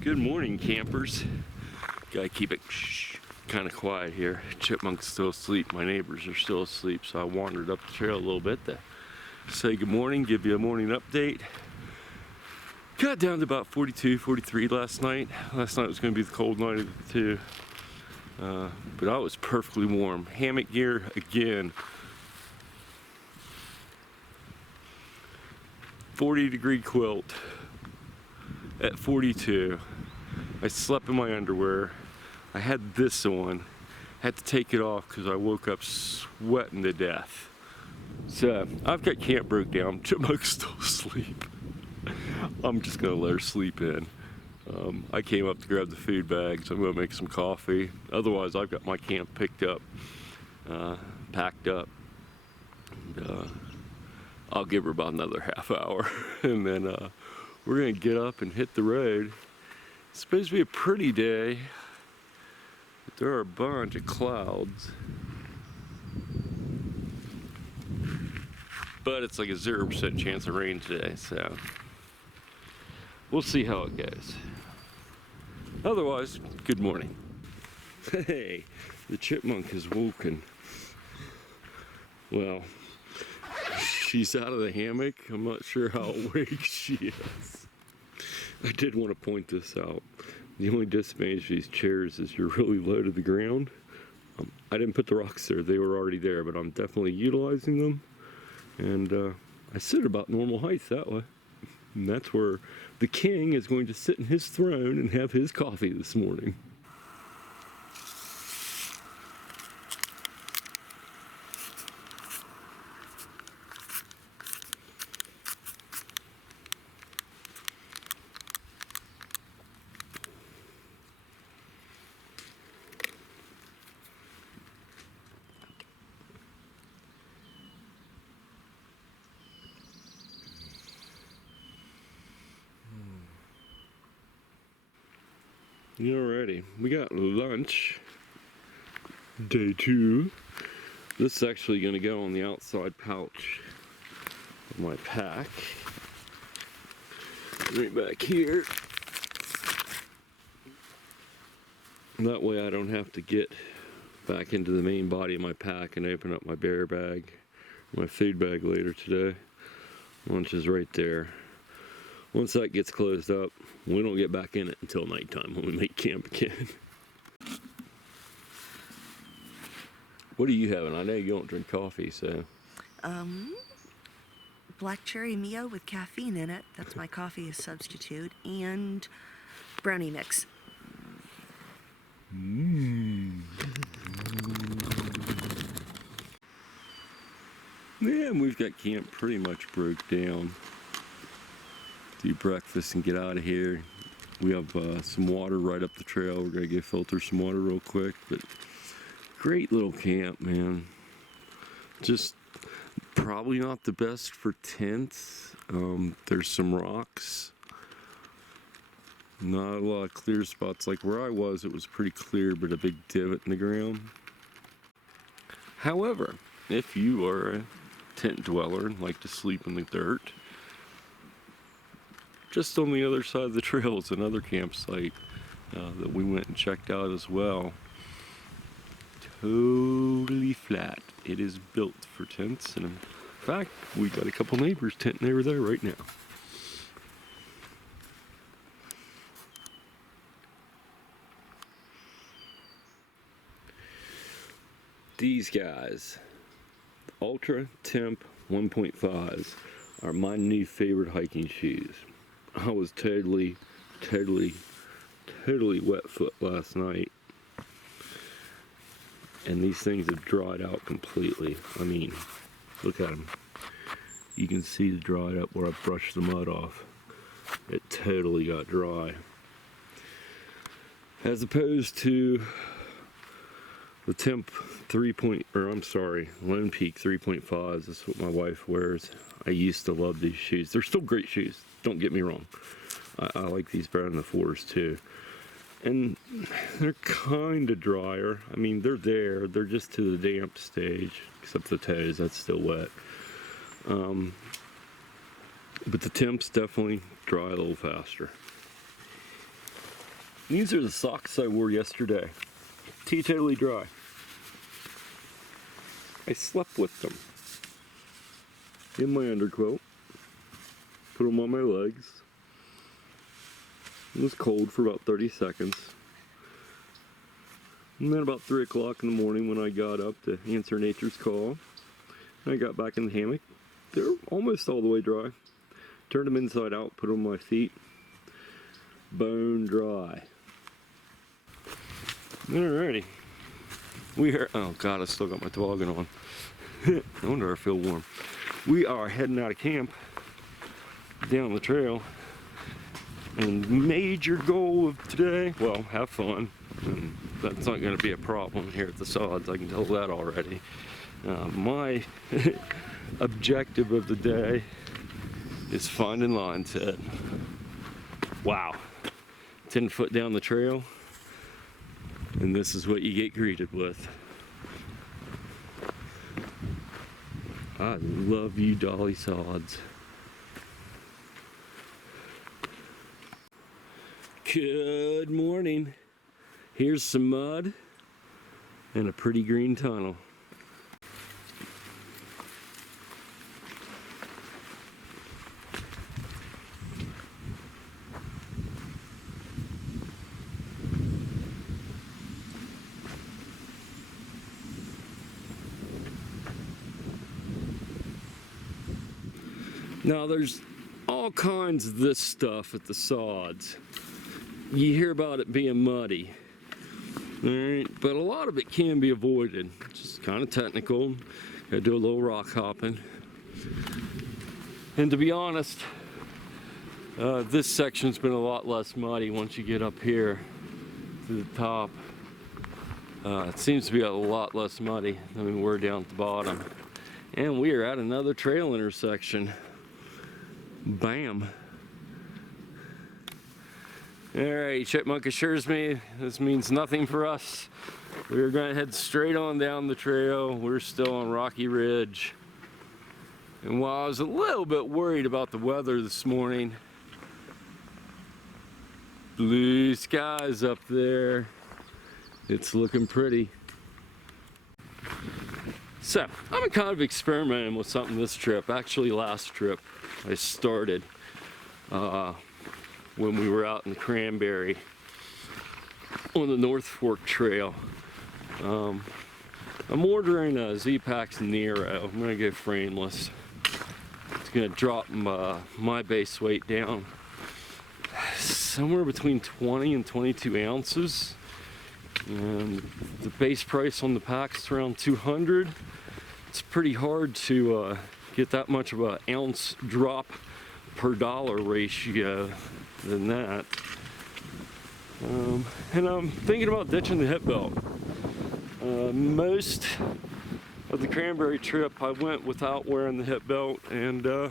Good morning, campers. Gotta keep it kind of quiet here. Chipmunk's still asleep. My neighbors are still asleep, so I wandered up the trail a little bit to say good morning, give you a morning update. Got down to about 42, 43 last night. Last night was going to be the cold night of the two. But I was perfectly warm. Hammock gear again. 40-degree quilt at 42. I slept in my underwear. I had this on. Had to take it off because I woke up sweating to death. So I've got camp broke down. Chipmunk's still asleep. I'm just gonna let her sleep in. I came up to grab the food bags. I'm gonna make some coffee. Otherwise, I've got my camp picked up, packed up. And, I'll give her about another half hour, and then we're gonna get up and hit the road. It's supposed to be a pretty day, but there are a bunch of clouds. But it's like a 0% chance of rain today, so we'll see how it goes. Otherwise, good morning. Hey, the chipmunk has woken. Well, she's out of the hammock. I'm not sure how awake she is. I did want to point this out. The only disadvantage of these chairs is you're really low to the ground. I didn't put the rocks there. They were already there, but I'm definitely utilizing them. And I sit about normal height that way. And that's where the king is going to sit in his throne and have his coffee this morning. Alrighty, we got lunch, day 2. This is actually going to go on the outside pouch of my pack. Right back here. That way I don't have to get back into the main body of my pack and open up my bear bag, my food bag later today. Lunch is right there. Once that gets closed up, we don't get back in it until nighttime when we make camp again. What are you having? I know you don't drink coffee, so. Black cherry Mio with caffeine in it. That's my coffee as substitute. And brownie mix. Yeah, and we've got camp pretty much broke down. Do breakfast and get out of here. We have some water right up the trail. We're gonna go filter some water real quick, but great little camp, man. Just probably not the best for tents. There's some rocks. Not a lot of clear spots. Like where I was, it was pretty clear, but a big divot in the ground. However, if you are a tent dweller and like to sleep in the dirt, just on the other side of the trail is another campsite that we went and checked out as well. Totally flat. It is built for tents, and in fact, we got a couple neighbors tenting over there right now. These guys, Ultra Temp 1.5s, are my new favorite hiking shoes. I was totally wet foot last night, and these things have dried out completely. I mean, look at them. You can see the dried up where I brushed the mud off. It totally got dry. As opposed to the Temp Lone Peak 3.5s. That's what my wife wears. I used to love these shoes. They're still great shoes. Don't get me wrong. I like these better than the 4s too. And they're kind of drier. I mean, they're there. They're just to the damp stage, except the toes. That's still wet. But the temps definitely dry a little faster. These are the socks I wore yesterday. Totally dry. I slept with them. In my underquilt. Put them on my legs. It was cold for about 30 seconds. And then about 3 o'clock in the morning when I got up to answer nature's call, I got back in the hammock. They're almost all the way dry. Turned them inside out, put them on my feet. Bone dry. Alrighty. We are, oh God, I still got my toboggan on. I wonder if I feel warm. We are heading out of camp down the trail. And major goal of today, well, have fun. And that's not going to be a problem here at the Sods, I can tell that already. My objective of the day is finding line set. Wow. 10 foot down the trail, and this is what you get greeted with. I love you, Dolly Sods. Good morning. Here's some mud and a pretty green tunnel. Now there's all kinds of this stuff at the Sods. You hear about it being muddy, all right, but a lot of it can be avoided. It's just kind of technical. Gotta do a little rock hopping. And to be honest, this section's been a lot less muddy once you get up here to the top. It seems to be a lot less muddy than we were down at the bottom. And we are at another trail intersection. Bam. Alright, Chipmunk assures me this means nothing for us. We're going to head straight on down the trail. We're still on Rocky Ridge. And while I was a little bit worried about the weather this morning, blue skies up there. It's looking pretty. So, I've been kind of experimenting with something this trip. Actually, last trip I started when we were out in the Cranberry on the North Fork Trail. I'm ordering a Z-Pax Nero. I'm gonna go frameless. It's gonna drop my base weight down somewhere between 20 and 22 ounces. And the base price on the pack's around 200. It's pretty hard to get that much of an ounce drop per dollar ratio than that. And I'm thinking about ditching the hip belt. Most of the Cranberry trip I went without wearing the hip belt, and I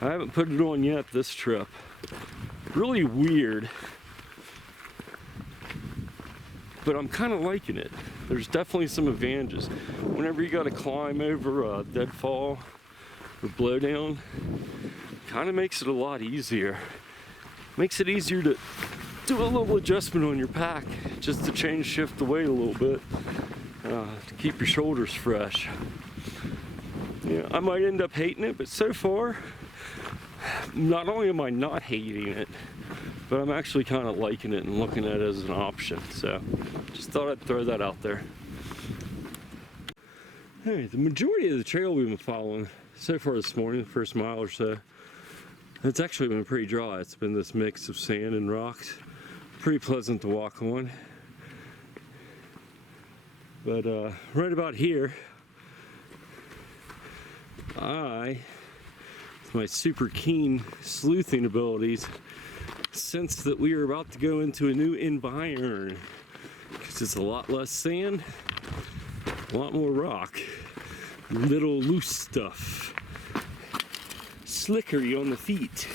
haven't put it on yet this trip. Really weird, but I'm kind of liking it. There's definitely some advantages. Whenever you got to climb over a deadfall or blowdown, kind of makes it a lot easier. Makes it easier to do a little adjustment on your pack, just to shift the weight a little bit, to keep your shoulders fresh. Yeah, I might end up hating it, but so far, not only am I not hating it, but I'm actually kind of liking it and looking at it as an option. So, just thought I'd throw that out there. Hey, the majority of the trail we've been following so far this morning, the first mile or so, it's actually been pretty dry. It's been this mix of sand and rocks. Pretty pleasant to walk on. But right about here, with my super keen sleuthing abilities, sensed that we were about to go into a new environment, because it's a lot less sand, a lot more rock, little loose stuff, slickery on the feet.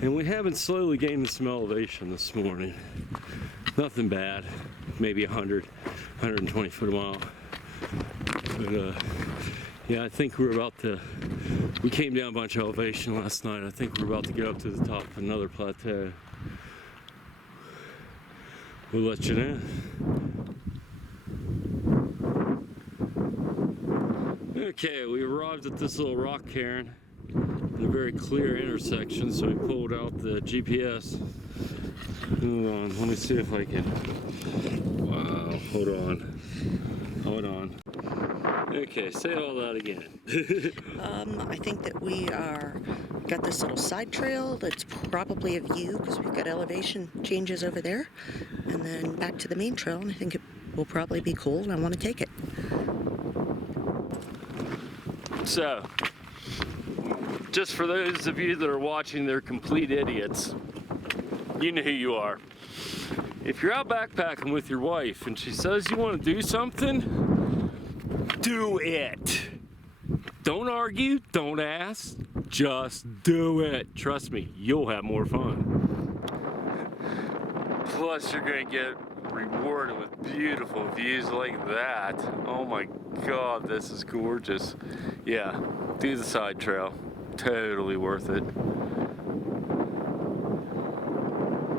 And we have been slowly gaining some elevation this morning. Nothing bad, maybe 100, 120 foot a mile. But yeah, I think we're about to We came down a bunch of elevation last night. I think we're about to get up to the top of another plateau. We'll let you know. Okay, we arrived at this little rock cairn in a very clear intersection, so we pulled out the GPS. Hold on, let me see if I can. Wow, hold on. Hold on. Okay, say all that again. I think that we got this little side trail that's probably a view because we've got elevation changes over there, and then back to the main trail, and I think it will probably be cool, and I want to take it. So, just for those of you that are watching, they're complete idiots. You know who you are. If you're out backpacking with your wife and she says you want to do something, do it. Don't argue, don't ask, just do it. Trust me, you'll have more fun. Plus, you're gonna get rewarded with beautiful views like that. Oh my God, this is gorgeous. Yeah, do the side trail. Totally worth it.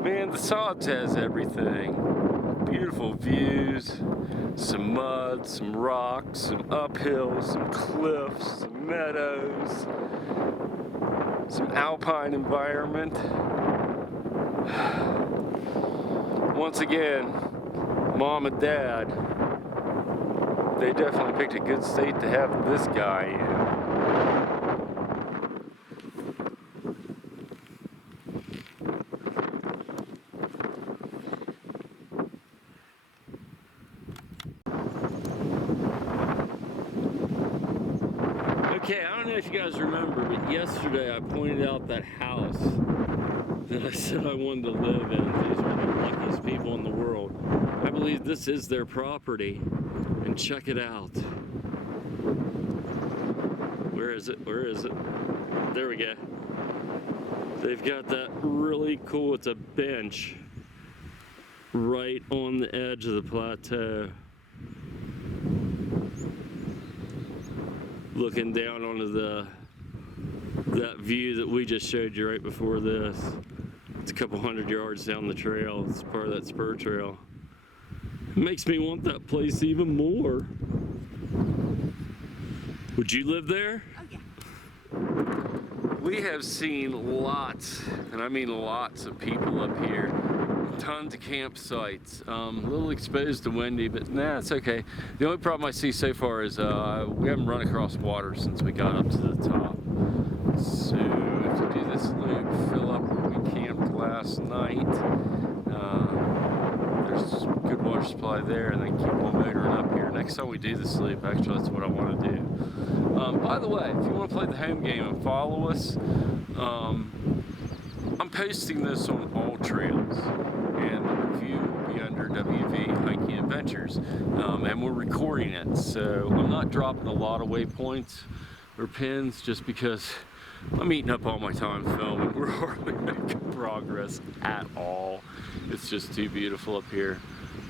Man, the Sods has everything. Beautiful views, some mud, some rocks, some uphills, some cliffs, some meadows, some alpine environment. Once again, Mom and Dad, they definitely picked a good state to have this guy in. Okay, I don't know if you guys remember, but yesterday I pointed out that house that I said I wanted to live in. These are the luckiest people in the world. I believe this is their property, and check it out. Where is it? Where is it? There we go. They've got that really cool, it's a bench right on the edge of the plateau, looking down onto that view that we just showed you right before this. It's a couple hundred yards down the trail. It's part of that spur trail. It makes me want that place even more. Would you live there? Oh yeah. We have seen lots, and I mean lots of people up here. Tons of campsites. A little exposed and windy, but nah, it's okay. The only problem I see so far is we haven't run across water since we got up to the top. So if you do this loop, fill up where we camped last night. There's good water supply there, and then keep on motoring up here. Next time we do this loop, actually that's what I want to do. By the way, if you want to play the home game and follow us, I'm posting this on all trails, and the review will be under WV Hiking Adventures, and we're recording it, so I'm not dropping a lot of waypoints or pins just because I'm eating up all my time filming. We're hardly making progress at all. It's just too beautiful up here,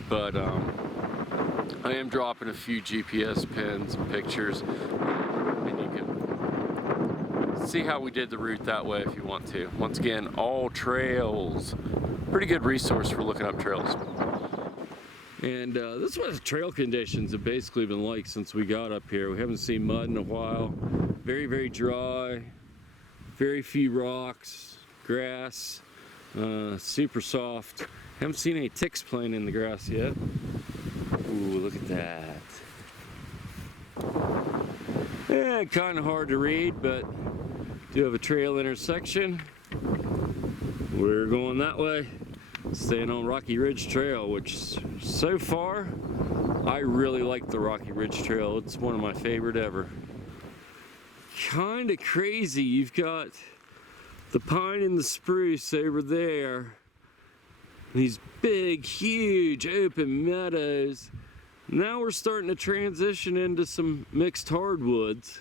but I am dropping a few GPS pins and pictures, and you can see how we did the route that way if you want to. Once again, all trails. Pretty good resource for looking up trails. And this is what the trail conditions have basically been like since we got up here. We haven't seen mud in a while. Very, very dry. Very few rocks, grass, super soft. Haven't seen any ticks playing in the grass yet. Ooh, look at that. Yeah, kind of hard to read, but do have a trail intersection. We're going that way, staying on Rocky Ridge Trail, which so far, I really like the Rocky Ridge Trail. It's one of my favorite ever. Kind of crazy, you've got the pine and the spruce over there, these big, huge open meadows. Now we're starting to transition into some mixed hardwoods.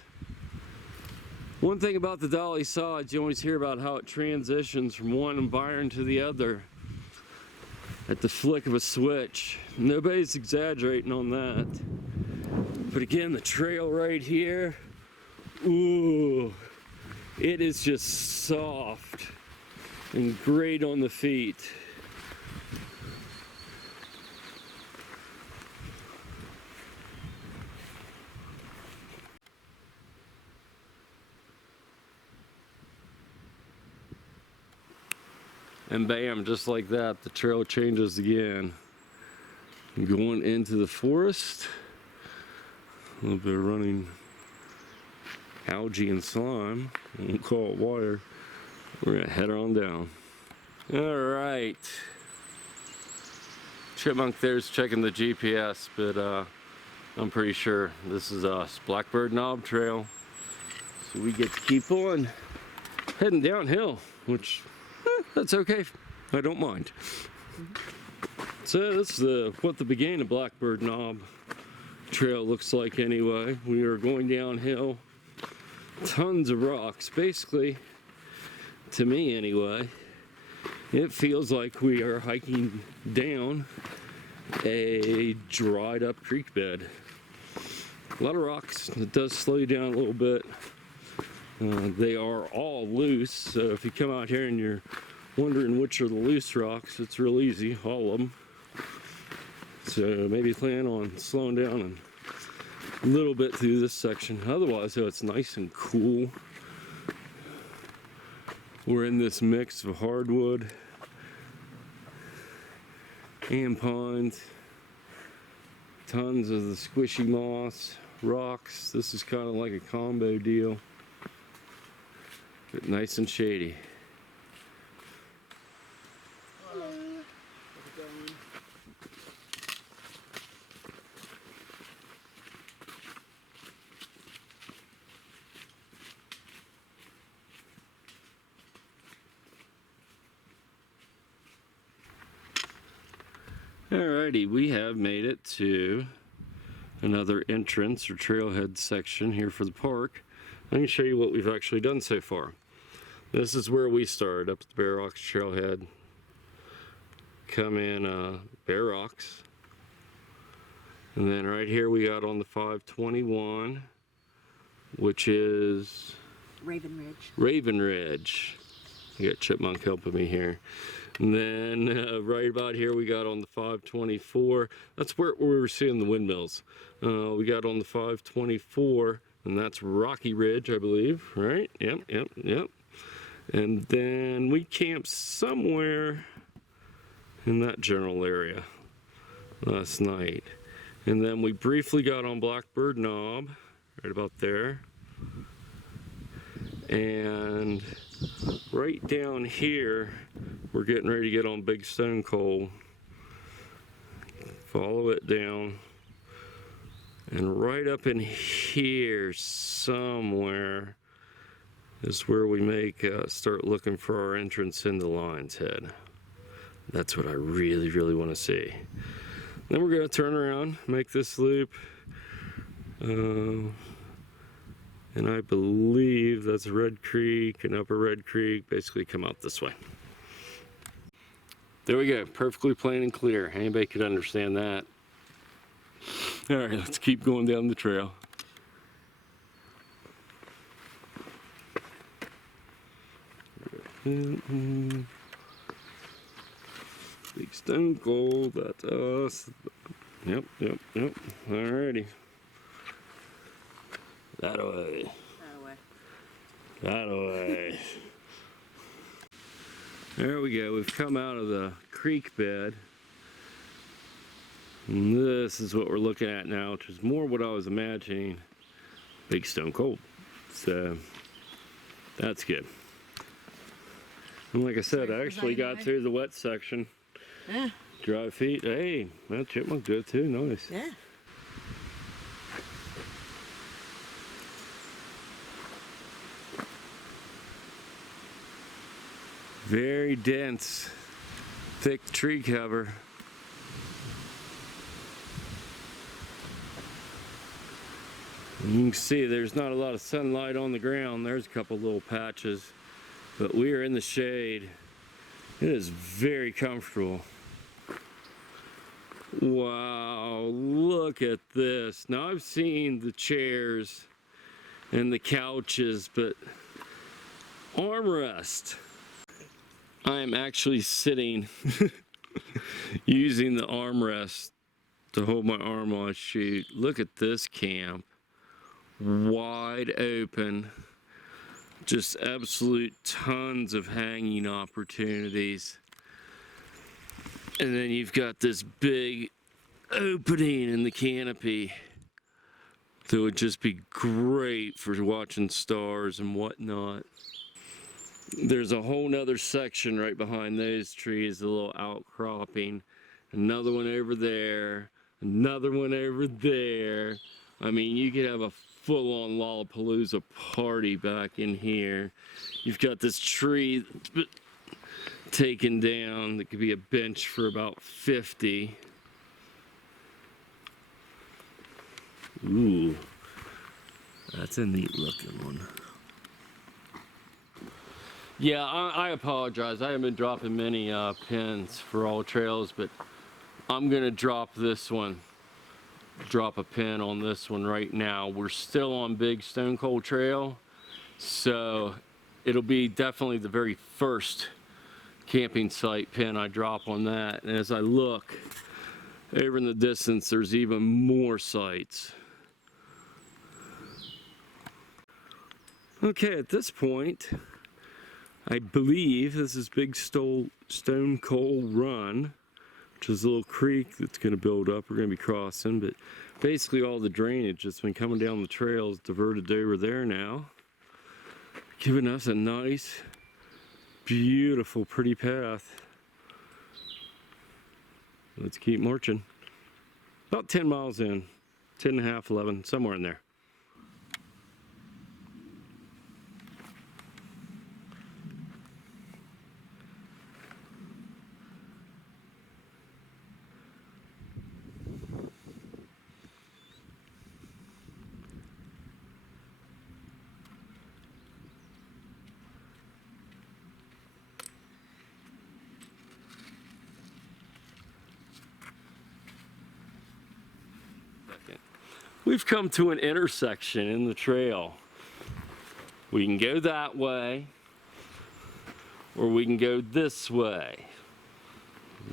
One thing about the Dolly Sods, you always hear about how it transitions from one environment to the other at the flick of a switch. Nobody's exaggerating on that. But again, the trail right here, ooh, It is just soft and great on the feet. And bam, just like that, the trail changes again. Going into the forest. A little bit of running algae and slime. We'll call it water. We're gonna head on down. All right. Chipmunk there's checking the GPS, but I'm pretty sure this is us. Blackbird Knob Trail. So we get to keep on heading downhill, which that's okay. I don't mind. So this is what the beginning of Blackbird Knob Trail looks like anyway. We are going downhill. Tons of rocks. Basically, to me anyway, it feels like we are hiking down a dried up creek bed. A lot of rocks. It does slow you down a little bit. They are all loose, so if you come out here and you're wondering which are the loose rocks, it's real easy, all of them. So maybe plan on slowing down a little bit through this section. Otherwise, though, it's nice and cool. We're in this mix of hardwood and pines. Tons of the squishy moss, rocks. This is kind of like a combo deal, but nice and shady. Alrighty, we have made it to another entrance or trailhead section here for the park. I can show you what we've actually done so far. This is where we started, up at the Bear Rocks Trailhead. Come in Bear Rocks. And then right here we got on the 521, which is Raven Ridge. Raven Ridge. I got Chipmunk helping me here. And then right about here we got on the 524. That's where we were seeing the windmills. We got on the 524, and that's Rocky Ridge, I believe, right? Yep. And then we camped somewhere in that general area last night. And then we briefly got on Blackbird Knob, right about there. And right down here, we're getting ready to get on Big Stonecoal. Follow it down. And right up in here somewhere is where we start looking for our entrance into Lion's Head. That's what I really, really want to see. Then we're going to turn around, make this loop. And I believe that's Red Creek and Upper Red Creek, basically come out this way. There we go, perfectly plain and clear. Anybody could understand that. All right, let's keep going down the trail. Big Stonecoal, that's us. Yep. Alrighty. That away. There we go. We've come out of the creek bed. And this is what we're looking at now, which is more what I was imagining. Big Stonecoal. So that's good. And like I said, I actually got through the wet section. Yeah. Dry feet. Hey, that chipmunk good too. Nice. Yeah. Very dense, thick tree cover. And you can see there's not a lot of sunlight on the ground. There's a couple little patches, but we are in the shade. It is very comfortable. Wow, look at this. Now I've seen the chairs and the couches, but armrest. I am actually sitting using the armrest to hold my arm while I shoot. Look at this camp. Wide open. Just absolute tons of hanging opportunities. And then you've got this big opening in the canopy that would just be great for watching stars and whatnot. There's a whole nother section right behind those trees, a little outcropping. Another one over there, another one over there. I mean, you could have a full-on Lollapalooza party back in here. You've got this tree taken down that could be a bench for about 50. Ooh, that's a neat looking one. Yeah, I apologize. I haven't been dropping many pins for all trails, but I'm gonna drop this one. Drop a pin on this one right now. We're still on Big Stonecoal Trail, so it'll be definitely the very first camping site pin I drop on that. And as I look over in the distance, there's even more sites. Okay, at this point, I believe this is Big Stonecoal Run, which is a little creek that's going to build up. We're going to be crossing, but basically all the drainage that's been coming down the trail is diverted over there now, giving us a nice, beautiful, pretty path. Let's keep marching. About 10 miles in, 10 and a half, 11, somewhere in there. We've come to an intersection in the trail. We can go that way, or we can go this way.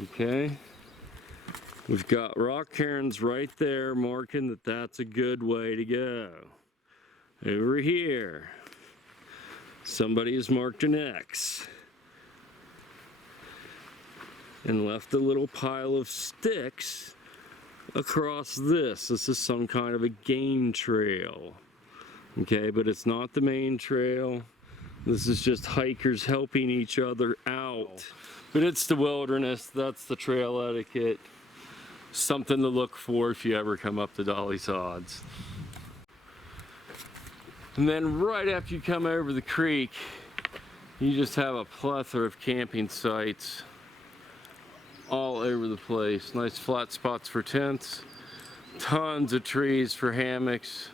Okay? We've got rock cairns right there marking that that's a good way to go. Over here, somebody has marked an X and left a little pile of sticks across this. This is some kind of a game trail. Okay, but it's not the main trail. This is just hikers helping each other out. But it's the wilderness, that's the trail etiquette. Something to look for if you ever come up to Dolly Sods. And then right after you come over the creek, you just have a plethora of camping sites all over the place. Nice flat spots for tents, tons of trees for hammocks.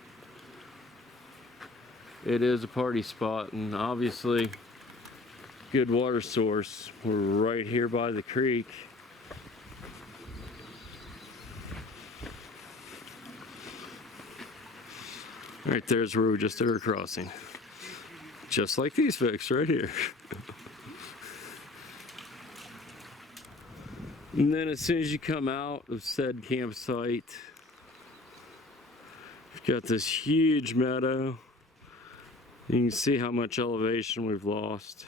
It is a party spot, and obviously good water source. We're right here by the creek. Right there's where we just did our crossing. Just like these folks right here. And then as soon as you come out of said campsite, you've got this huge meadow. You can see how much elevation we've lost.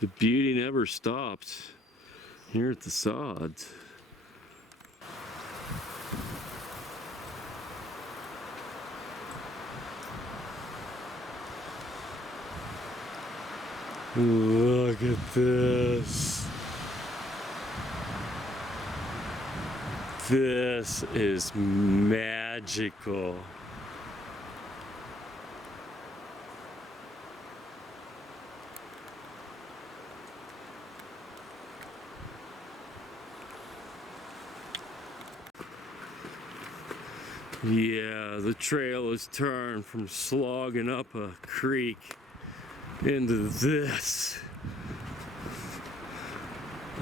The beauty never stops here at the Sods. Look at this. This is magical. Yeah, the trail has turned from slogging up a creek into this.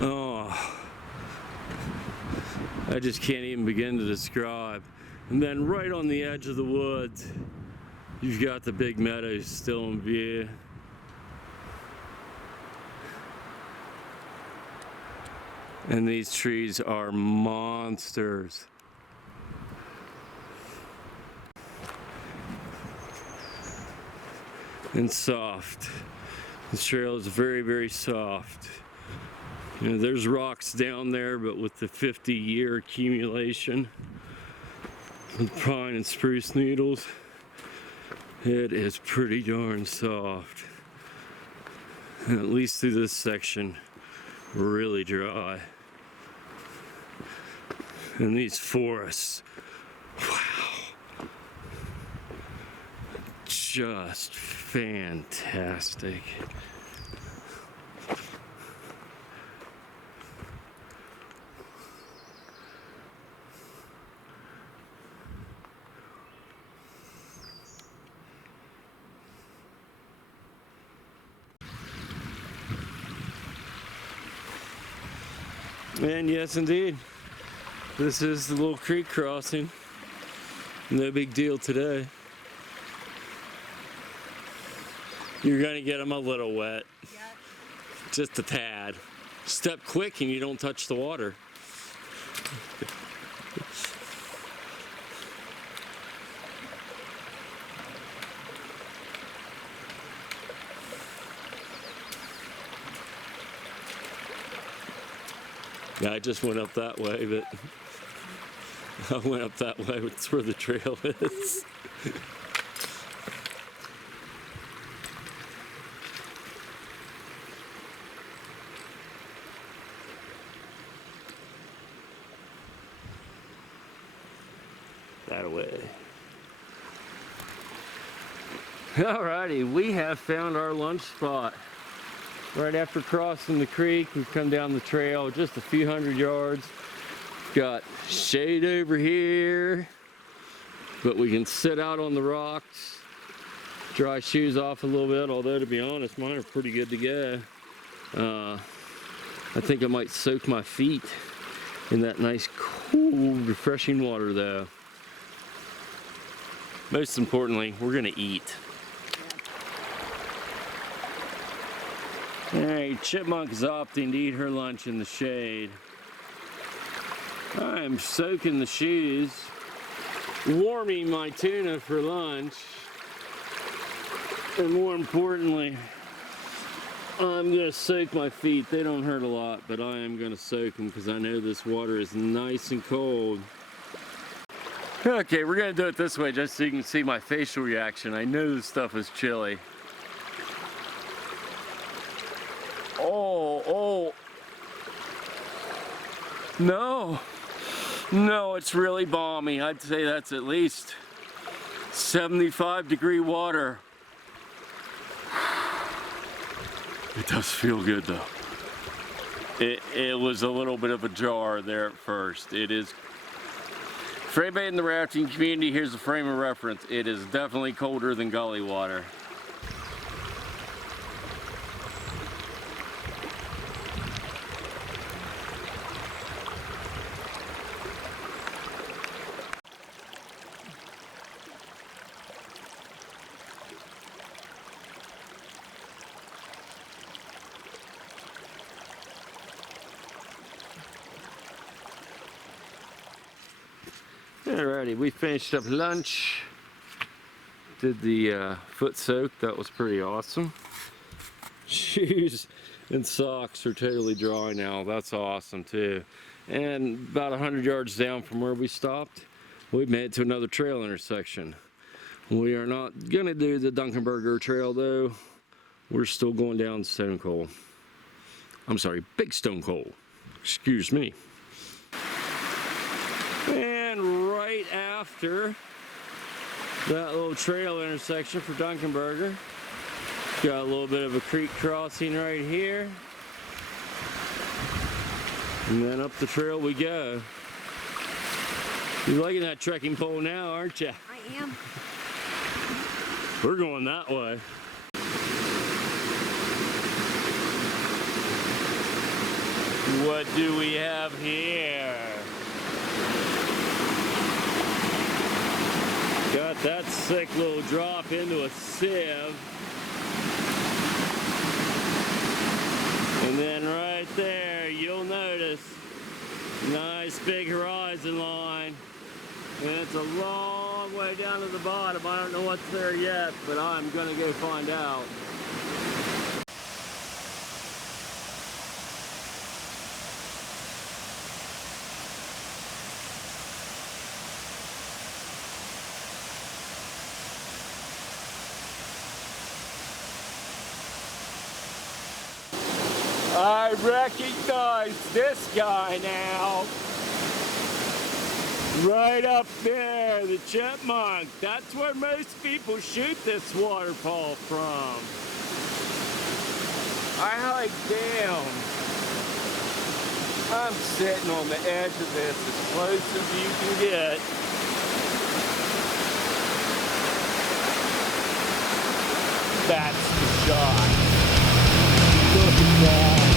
Oh, I just can't even begin to describe. And then right on the edge of the woods, you've got the big Meadows still in view. And these trees are monsters. And soft. This trail is very, very soft. You know, there's rocks down there, but with the 50-year accumulation with pine and spruce needles, it is pretty darn soft. And at least through this section, really dry. And these forests, wow, just fantastic. And yes, indeed, this is the little creek crossing. No big deal today. You're gonna get them a little wet. Yeah. Just a tad. Step quick and you don't touch the water. Yeah, I just went up that way, but I went up that way. It's where the trail is. That way. Alrighty, we have found our lunch spot. Right after crossing the creek, we've come down the trail just a few hundred yards. Got shade over here, but we can sit out on the rocks, dry shoes off a little bit, although to be honest, mine are pretty good to go. I think I might soak my feet in that nice, cool, refreshing water though. Most importantly, we're gonna eat. Alright, Chipmunk is opting to eat her lunch in the shade. I'm soaking the shoes, warming my tuna for lunch, and more importantly, I'm going to soak my feet. They don't hurt a lot, but I am going to soak them because I know this water is nice and cold. Okay, we're going to do it this way just so you can see my facial reaction. I know this stuff is chilly. Oh, no, it's really balmy. I'd say that's at least 75-degree water. It does feel good though. It was a little bit of a jar there at first. It is, for anybody in the rafting community, here's a frame of reference. It is definitely colder than gully water. Alrighty, we finished up lunch. Did the foot soak, that was pretty awesome. Shoes and socks are totally dry now, that's awesome too. And about 100 yards down from where we stopped, we made it to another trail intersection. We are not gonna do the Dunkenberger Trail though. We're still going down Stonecoal. I'm sorry, Big Stonecoal. Excuse me. And right after that little trail intersection for Dunkenberger, got a little bit of a creek crossing right here. And then up the trail we go. You're liking that trekking pole now, aren't you? I am. We're going that way. What do we have here? that sick little drop into a sieve. And then right there, you'll notice nice big horizon line. And it's a long way down to the bottom. I don't know what's there yet, but I'm gonna go find out. I recognize this guy now. Right up there, the chipmunk. That's where most people shoot this waterfall from. I hike down. I'm sitting on the edge of this as close as you can get. That's the shot. Look at that.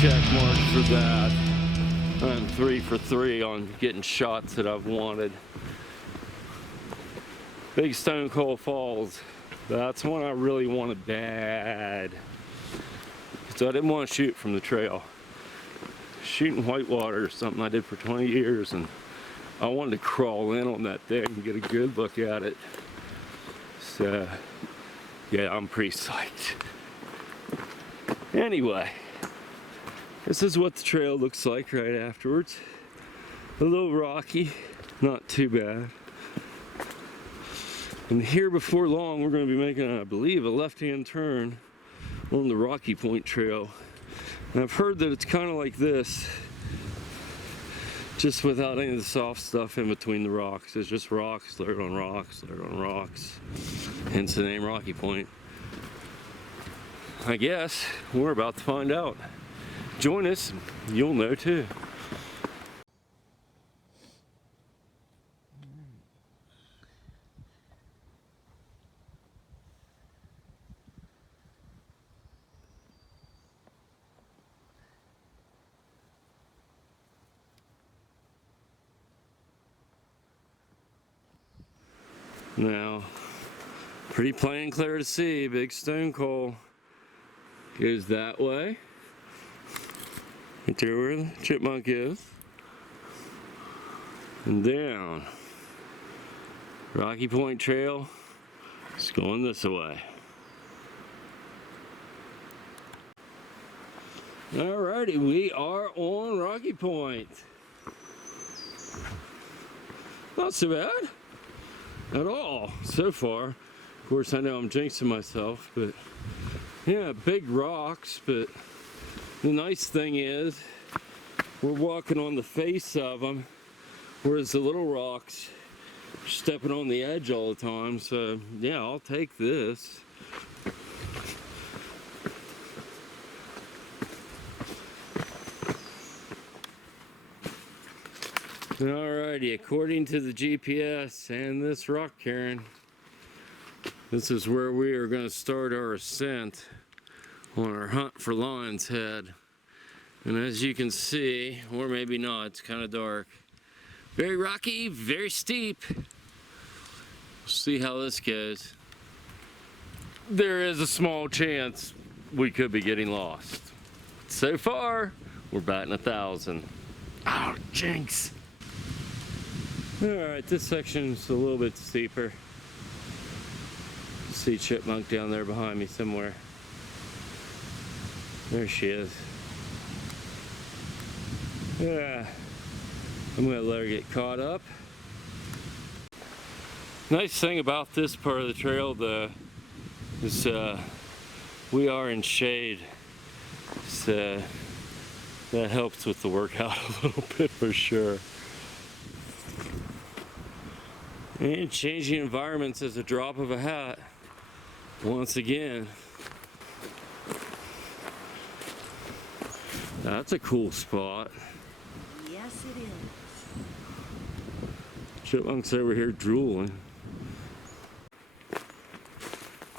Check mark for that. I'm 3 for 3 on getting shots that I've wanted. Big Stonecoal Falls. That's one I really wanted bad. So I didn't want to shoot from the trail. Shooting whitewater is something I did for 20 years, and I wanted to crawl in on that thing and get a good look at it. So yeah, I'm pretty psyched. Anyway. This is what the trail looks like right afterwards. A little rocky, not too bad. And here before long, we're going to be making, I believe, a left-hand turn on the Rocky Point Trail. And I've heard that it's kind of like this, just without any of the soft stuff in between the rocks. It's just rocks, layered on rocks, layered on rocks. Hence the name Rocky Point. I guess we're about to find out. Join us, you'll know too. Now, pretty plain clear to see, big Stonecoal goes that way. Right there where the chipmunk is. And down. Rocky Point Trail is going this way. Alrighty, we are on Rocky Point. Not so bad at all so far. Of course, I know I'm jinxing myself, but yeah, big rocks, but the nice thing is we're walking on the face of them, whereas the little rocks are stepping on the edge all the time. So yeah, I'll take this. Alrighty, according to the GPS and this rock cairn, this is where we are going to start our ascent on our hunt for Lion's Head. And as you can see, or maybe not, it's kind of dark. Very rocky, very steep. We'll see how this goes. There is a small chance we could be getting lost. So far, we're batting 1,000. Oh, jinx. Alright, this section's a little bit steeper. See chipmunk down there behind me somewhere. There she is. Yeah, I'm gonna let her get caught up. Nice thing about this part of the trail though is we are in shade. So that helps with the workout a little bit for sure. And changing environments is a drop of a hat. Once again. That's a cool spot. Yes, it is. Chipmunk's over here drooling.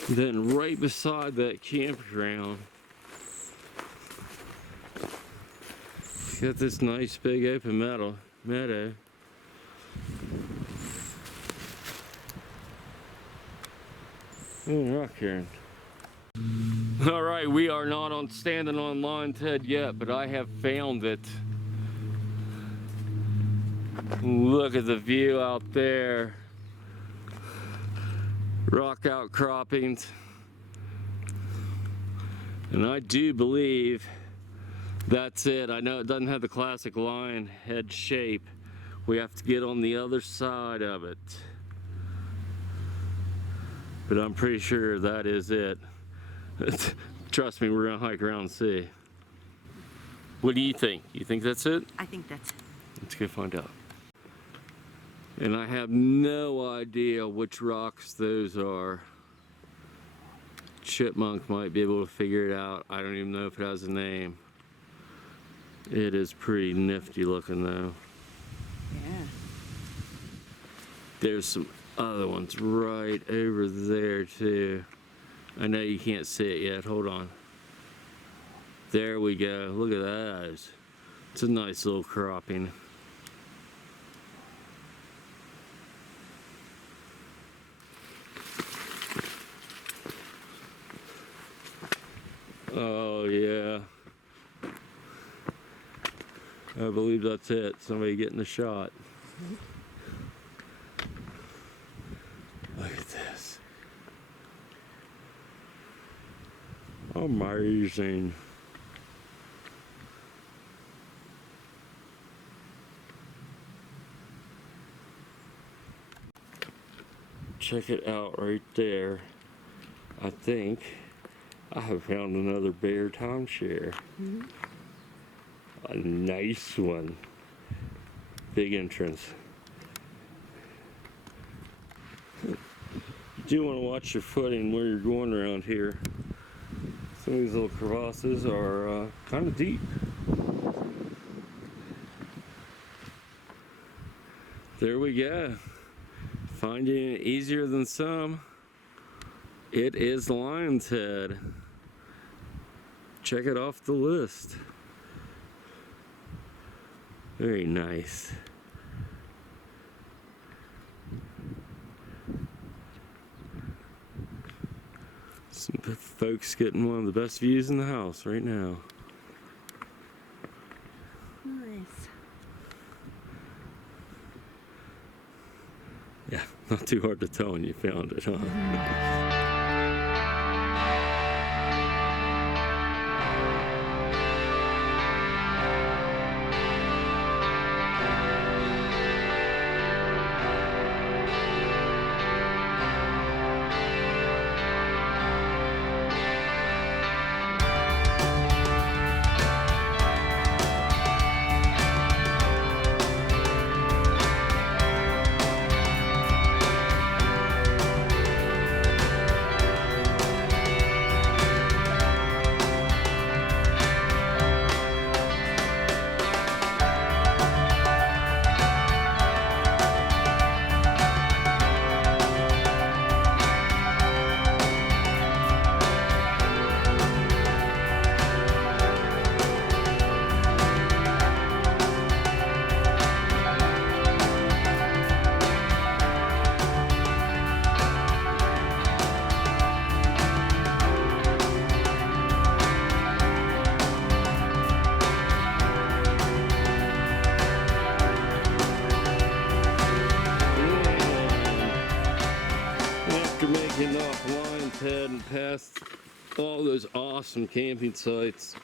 Then right beside that campground, got this nice big open meadow. Rock heron. All right, we are not on standing on line Ted yet, but I have found it. Look at the view out there. Rock outcroppings. And I do believe that's it. I know it doesn't have the classic lion head shape. We have to get on the other side of it. But I'm pretty sure that is it. Trust me, we're gonna hike around and see. What do you think? You think that's it? I think that's it. Let's go find out. And I have no idea which rocks those are. Chipmunk might be able to figure it out. I don't even know if it has a name. It is pretty nifty looking though. Yeah. There's some other ones right over there too. I know you can't see it yet, hold on. There we go, look at those. It's a nice little cropping. Oh yeah. I believe that's it, somebody getting a shot. Look at this. Amazing. Check it out right there. I think I have found another bear timeshare. A nice one. Big entrance. You do want to watch your footing where you're going around here. Some of these little crevasses are kind of deep. There we go. Finding it easier than some. It is Lion's Head. Check it off the list. Very nice. Some folks getting one of the best views in the house right now. Nice. Yeah, not too hard to tell when you found it, huh? hiking off Lion's Head and past all those awesome camping sites,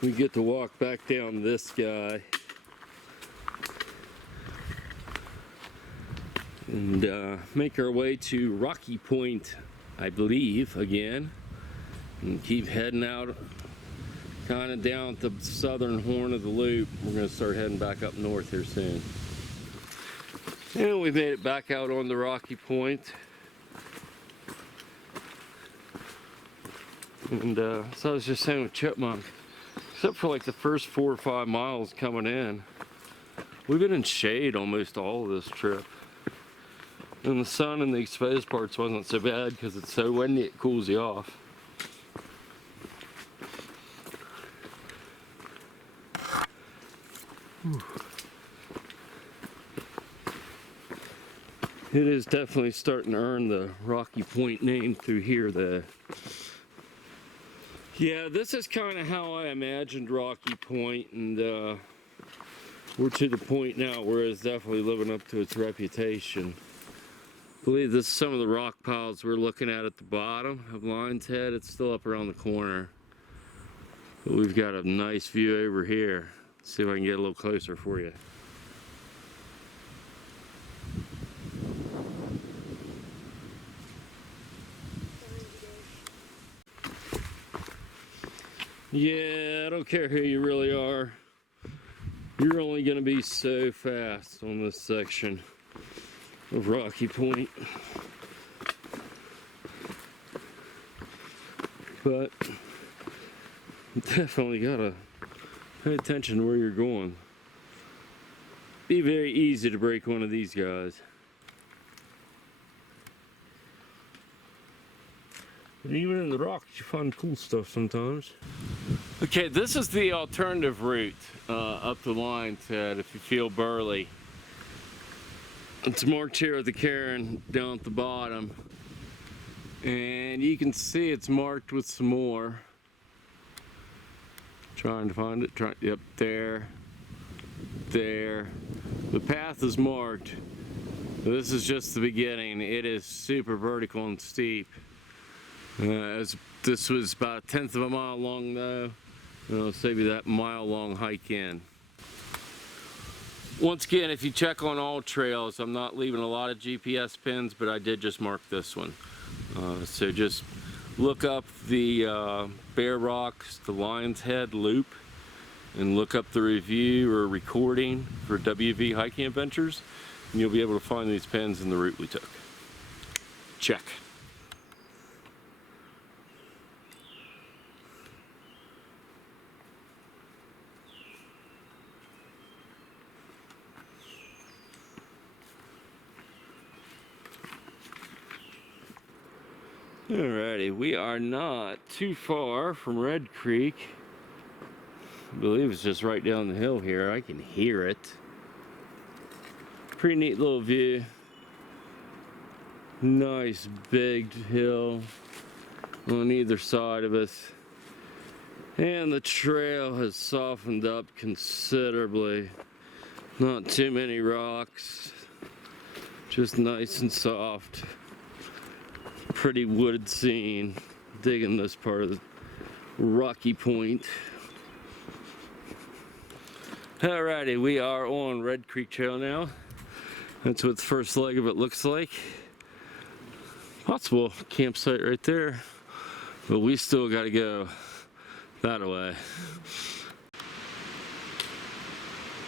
we get to walk back down this guy and make our way to Rocky Point, I believe, again, and keep heading out kind of down at the southern horn of the loop. We're going to start heading back up north here soon. And we made it back out on the Rocky Point. And so I was just saying with Chipmunk, except for like the first 4 or 5 miles coming in, we've been in shade almost all of this trip. And the sun in the exposed parts wasn't so bad because it's so windy it cools you off. It is definitely starting to earn the Rocky Point name through here though. Yeah, this is kind of how I imagined Rocky Point, and we're to the point now where it's definitely living up to its reputation. I believe this is some of the rock piles we're looking at the bottom of Lion's Head. It's still up around the corner. But we've got a nice view over here. Let's see if I can get a little closer for you. Yeah, I don't care who you really are. You're only going to be so fast on this section of Rocky Point. But definitely got to pay attention to where you're going. Be very easy to break one of these guys. But even in the rocks, you find cool stuff sometimes. Okay, this is the alternative route up the Lion's Head if you feel burly. It's marked here at the cairn down at the bottom. And you can see it's marked with some more. Trying to find it. Yep, there. There. The path is marked. This is just the beginning. It is super vertical and steep. This was about 1/10 of a mile long though. It'll save you that mile-long hike in. Once again, if you check on all trails, I'm not leaving a lot of GPS pins, but I did just mark this one. So just look up the Bear Rocks, the Lion's Head loop, and look up the review or recording for WV Hiking Adventures, and you'll be able to find these pins in the route we took. Check. Alrighty, we are not too far from Red Creek. I believe it's just right down the hill here. I can hear it. Pretty neat little view. Nice big hill on either side of us. And the trail has softened up considerably. Not too many rocks. Just nice and soft. Pretty wooded scene. Digging this part of the Rocky Point. Alrighty, we are on Red Creek Trail now. That's what the first leg of it looks like. Possible campsite right there, but we still got to go that way.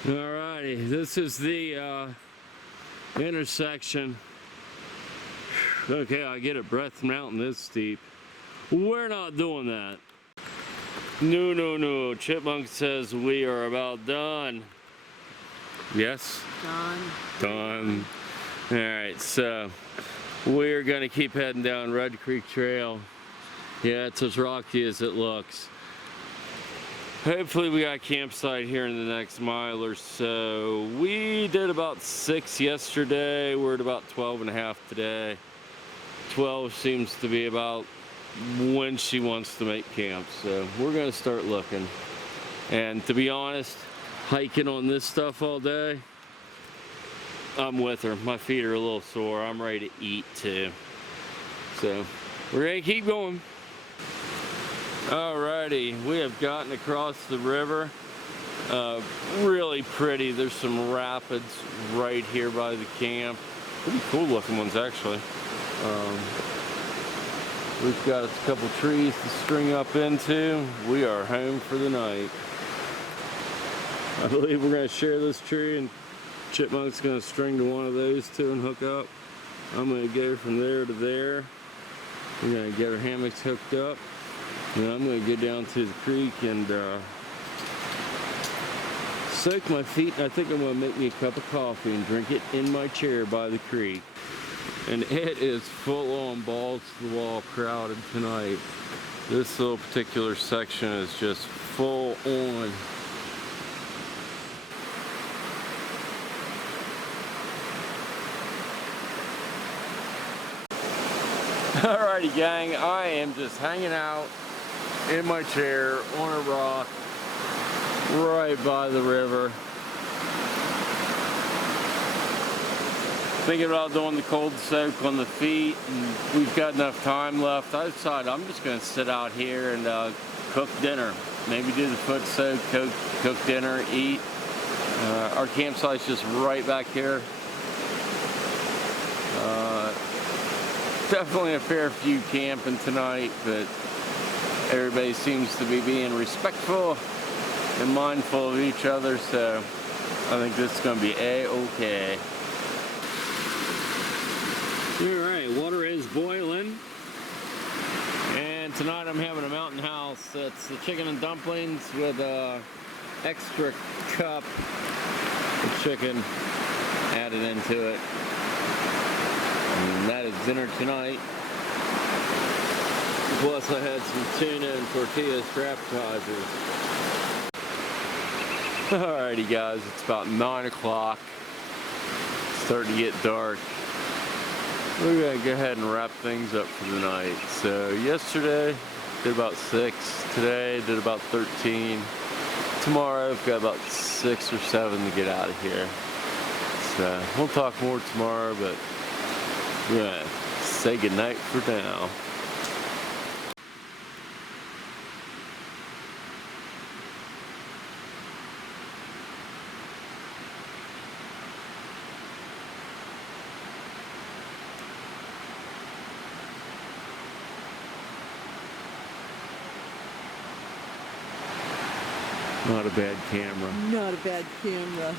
Alrighty, this is the intersection. Okay, I get it. Breath Mountain is steep. We're not doing that. No, no, no. Chipmunk says we are about done. Yes? Done. Alright, so we're going to keep heading down Red Creek Trail. Yeah, it's as rocky as it looks. Hopefully we got a campsite here in the next mile or so. We did about 6 yesterday. We're at about 12.5 today. 12 seems to be about when she wants to make camp, so we're going to start looking. And to be honest, hiking on this stuff all day, I'm with her. My feet are a little sore. I'm ready to eat too. So we're gonna keep going. Alrighty, we have gotten across the river. Really pretty. There's some rapids right here by the camp. Pretty cool looking ones actually. We've got a couple trees to string up into. We are home for the night. I believe we're going to share this tree, and Chipmunk's going to string to one of those two and hook up. I'm going to go from there to there. We're going to get our hammocks hooked up, and I'm going to go down to the creek and soak my feet. I think I'm going to make me a cup of coffee and drink it in my chair by the creek. And it is full on balls to the wall crowded tonight. This little particular section is just full on. Alrighty gang, I am just hanging out in my chair on a rock right by the river. Thinking about doing the cold soak on the feet, and we've got enough time left. I decided I'm just going to sit out here and cook dinner. Maybe do the foot soak, cook dinner, eat. Our campsite's just right back here. Definitely a fair few camping tonight, but everybody seems to be being respectful and mindful of each other, so I think this is going to be A-okay. Alright, water is boiling, and tonight I'm having a mountain house. It's the chicken and dumplings with a extra cup of chicken added into it. And that is dinner tonight. Plus I had some tuna and tortillas for appetizers. Alrighty guys, it's about 9 o'clock. It's starting to get dark. We're gonna go ahead and wrap things up for the night. So yesterday did about 6, today did about 13. Tomorrow I've got about 6 or 7 to get out of here. So we'll talk more tomorrow, but we're gonna say goodnight for now. Not a bad camera. Not a bad camera.